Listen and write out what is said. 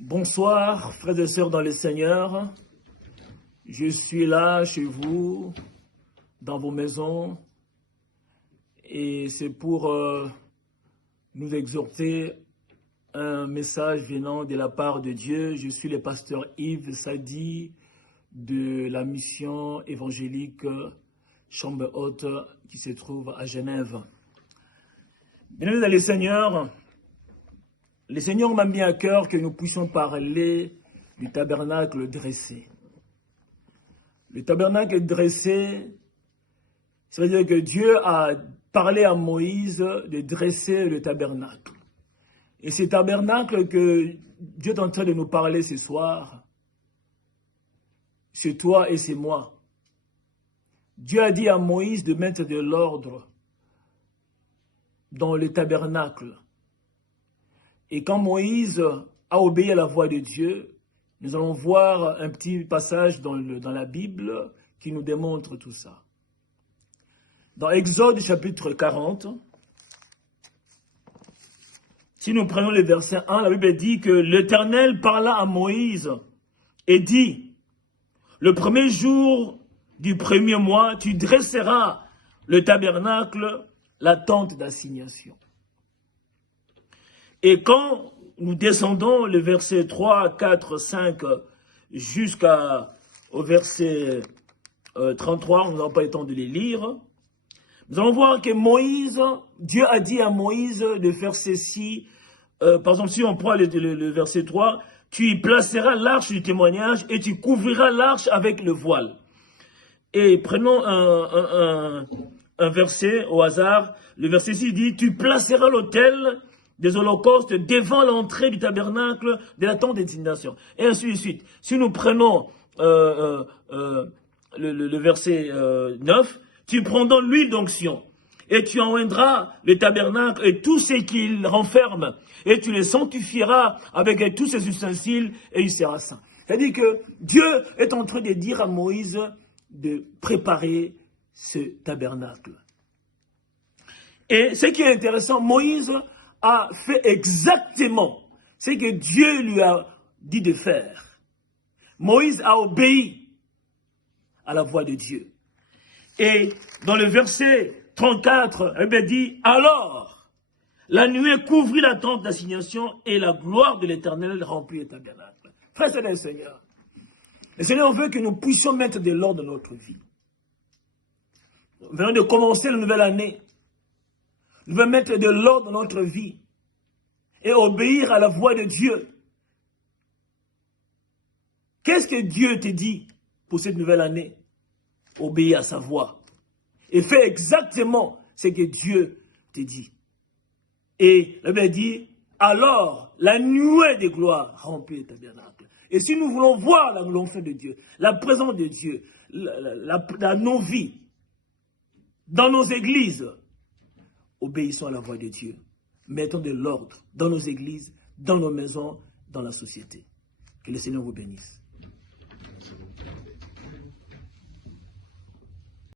Bonsoir, frères et sœurs dans le Seigneur. Je suis là chez vous, dans vos maisons, et c'est pour nous exhorter un message venant de la part de Dieu. Je suis le pasteur Yves Sadi de la mission évangélique Chambre Haute qui se trouve à Genève. Bien-aimés dans le Seigneur m'a mis à cœur que nous puissions parler du tabernacle dressé. Le tabernacle dressé, ça veut dire que Dieu a parlé à Moïse de dresser le tabernacle. Et ce tabernacle que Dieu est en train de nous parler ce soir, c'est toi et c'est moi. Dieu a dit à Moïse de mettre de l'ordre dans le tabernacle. Et quand Moïse a obéi à la voix de Dieu, nous allons voir un petit passage dans la Bible qui nous démontre tout ça. Dans Exode chapitre 40, si nous prenons le verset 1, la Bible dit que l'Éternel parla à Moïse et dit, « Le premier jour du premier mois, tu dresseras le tabernacle, la tente d'assignation. » Et quand nous descendons le verset 3, 4, 5 jusqu'au verset 33, nous n'avons pas le temps de les lire, nous allons voir que Dieu a dit à Moïse de faire ceci. Par exemple, si on prend le verset 3, tu y placeras l'arche du témoignage et tu couvriras l'arche avec le voile. Et prenons un verset au hasard. Le verset 6 dit, tu placeras l'autel des holocaustes devant l'entrée du tabernacle de la tente d'indignation. Et ainsi de suite. Si nous prenons le verset 9, tu prendras l'huile d'onction et tu enlèveras le tabernacle et tout ce qu'il renferme et tu les sanctifieras avec tous ses ustensiles et il sera saint. C'est-à-dire que Dieu est en train de dire à Moïse de préparer ce tabernacle. Et ce qui est intéressant, Moïse a fait exactement ce que Dieu lui a dit de faire. Moïse a obéi à la voix de Dieu. Et dans le verset 34, il dit, « Alors, la nuée couvrit la tente d'assignation et la gloire de l'Éternel remplit le tabernacle. » Frères et sœurs, le Seigneur veut que nous puissions mettre de l'ordre dans notre vie. Nous venons de commencer la nouvelle année. Nous devons mettre de l'ordre dans notre vie et obéir à la voix de Dieu. Qu'est-ce que Dieu te dit pour cette nouvelle année? Obéir à sa voix. Et fais exactement ce que Dieu te dit. Et la Bible dit, alors la nuée de gloire remplit le tabernacle. Et si nous voulons voir l'enfant de Dieu, la présence de Dieu, dans nos vies, dans nos églises, obéissons à la voix de Dieu. Mettons de l'ordre dans nos églises, dans nos maisons, dans la société. Que le Seigneur vous bénisse.